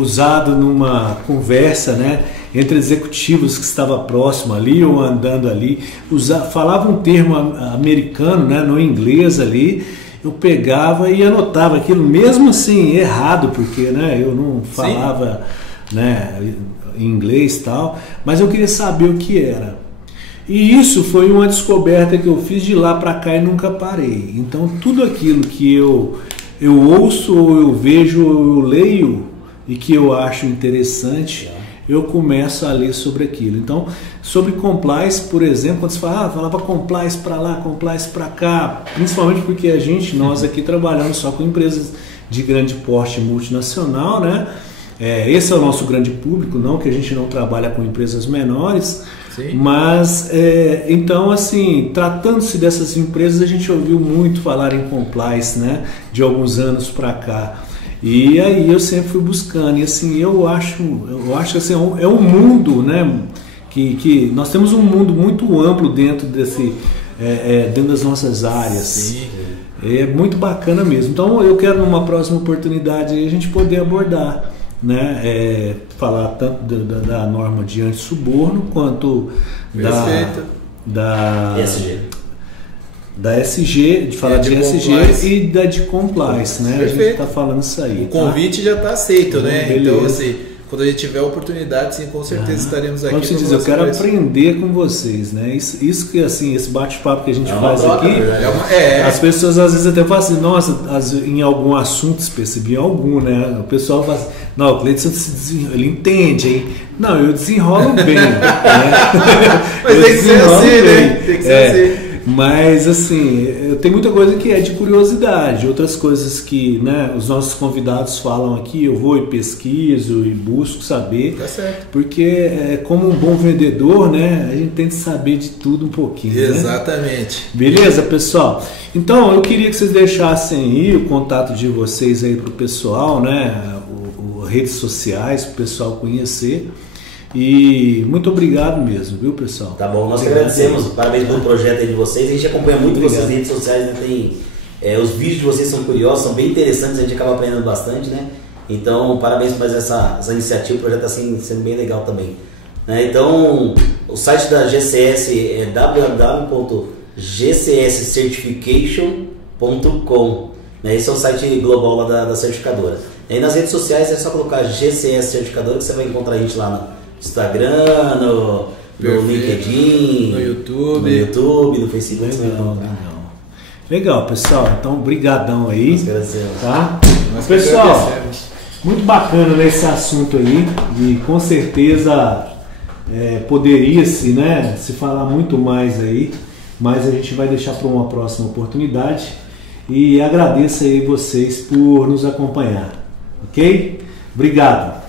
usado numa conversa, né, entre executivos que estava próximo ali ou andando ali, falava um termo americano, né, no inglês ali, eu pegava e anotava aquilo, mesmo assim errado, porque, né, eu não falava, né, inglês e tal, mas eu queria saber o que era. E isso foi uma descoberta que eu fiz de lá para cá e nunca parei. Então tudo aquilo que eu ouço, ou eu vejo, ou eu leio e que eu acho interessante, eu começo a ler sobre aquilo. Então, sobre compliance, por exemplo, quando você falava compliance para lá, compliance para cá, principalmente porque nós aqui trabalhamos só com empresas de grande porte multinacional, né? Esse é o nosso grande público, não que a gente não trabalha com empresas menores. Sim. Mas, então, assim, tratando-se dessas empresas, a gente ouviu muito falar em compliance, né, de alguns anos para cá. E aí eu sempre fui buscando, e assim, eu acho assim, é um mundo, né, que nós temos um mundo muito amplo dentro dentro das nossas áreas. Sim. É muito bacana mesmo. Então eu quero numa próxima oportunidade a gente poder abordar, né, falar tanto da norma de antissuborno quanto da ESG. Da SG, de falar de SG compliance. E da de compliance, né? Perfeito. A gente está falando isso aí. O convite já está aceito, né? Beleza. Então, assim, quando a gente tiver a oportunidade, sim, com certeza estaremos aqui. Como eu te dizer, eu quero aprender com vocês, né? Isso que, assim, esse bate-papo que a gente faz troca, aqui, as pessoas às vezes até falam assim, nossa, em algum assunto específico, em algum, né? O pessoal fala assim, não, o Cleiton, ele entende, hein? Não, eu desenrolo bem, né? Mas tem que ser assim, né? Tem que ser assim. Mas assim, eu tenho muita coisa que é de curiosidade, outras coisas que, né, os nossos convidados falam aqui, eu vou e pesquiso e busco saber, Tá certo. porque como um bom vendedor, né, a gente tem que saber de tudo um pouquinho. Exatamente. Né? Beleza, pessoal? Então eu queria que vocês deixassem aí o contato de vocês aí pro pessoal, né, redes sociais, para o pessoal conhecer. E muito obrigado mesmo, viu, pessoal? Tá bom, nós obrigado. agradecemos, parabéns pelo projeto aí de vocês. A gente acompanha muito vocês nas redes sociais, né? Tem, os vídeos de vocês são curiosos, são bem interessantes, a gente acaba aprendendo bastante, né? Então, parabéns por essa iniciativa, o projeto está sendo bem legal também. Né? Então, o site da GCS é www.gcscertification.com. Né? Esse é o site global lá da certificadora. E aí nas redes sociais é só colocar GCS Certificadora que você vai encontrar a gente lá no Instagram, no LinkedIn, no YouTube, no Facebook. Legal, pessoal. Então, brigadão aí. Nós agradecemos. Tá? Pessoal, muito bacana nesse assunto aí e com certeza poderia-se, né, se falar muito mais aí, mas a gente vai deixar para uma próxima oportunidade e agradeço aí vocês por nos acompanhar, ok? Obrigado.